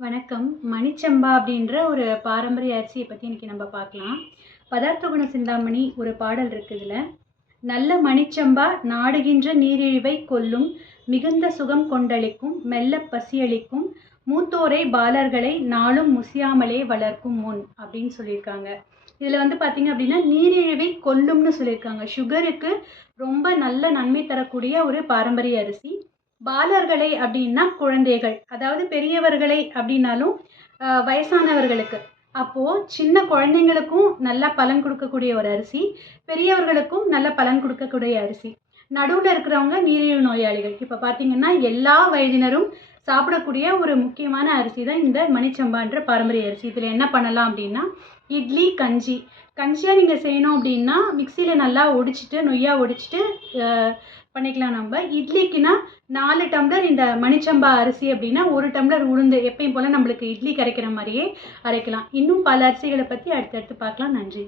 வணக்கம். மணிச்சம்பா அப்படின்ற ஒரு பாரம்பரிய அரிசியை பற்றி இன்றைக்கி நம்ம பார்க்கலாம். பதார்த்த குண சிந்தாமணி ஒரு பாடல் இருக்குது இதில். நல்ல மணிச்சம்பா நாடுகின்ற நீரிழிவை கொல்லும் மிகுந்த சுகம் கொண்டளிக்கும் மெல்ல பசியளிக்கும் மூத்தோரை பாலர்களை நாளும் முசியாமலே வளர்க்கும் முன் அப்படின்னு சொல்லியிருக்காங்க. இதில் வந்து பார்த்தீங்க அப்படின்னா நீரிழிவை கொல்லும்னு சொல்லியிருக்காங்க. சுகருக்கு ரொம்ப நல்ல நன்மை தரக்கூடிய ஒரு பாரம்பரிய அரிசி. பாலர்களை அப்படின்னா குழந்தைகள். அதாவது பெரியவர்களை அப்படின்னாலும் வயசானவர்களுக்கு. அப்போது சின்ன குழந்தைங்களுக்கும் நல்லா பலன் கொடுக்கக்கூடிய ஒரு அரிசி பெரியவர்களுக்கும் நல்ல பலன் கொடுக்கக்கூடிய அரிசி. நடுவில் இருக்கிறவங்க நீரிழிவு நோயாளிகள். இப்போ பார்த்தீங்கன்னா எல்லா வயதினரும் சாப்பிடக்கூடிய ஒரு முக்கியமான அரிசி தான் இந்த மணிச்சம்பான்ற பாரம்பரிய அரிசி. இதில் என்ன பண்ணலாம் அப்படின்னா இட்லி கஞ்சி. கஞ்சியாக நீங்கள் செய்யணும் அப்படின்னா மிக்சியில் நல்லா ஒடிச்சிட்டு நொய்யாக ஒடிச்சிட்டு பண்ணிக்கலாம் நம்ம. இட்லிக்குனா நாலு டம்ளர் இந்த மணிச்சம்பா அரிசி அப்படின்னா ஒரு டம்ளர் உளுந்து எப்பயும் போல் நம்மளுக்கு இட்லி கரைக்கிற மாதிரியே அரைக்கலாம். இன்னும் பல அரிசிகளை பற்றி அடுத்தடுத்து பார்க்கலாம். நன்றி.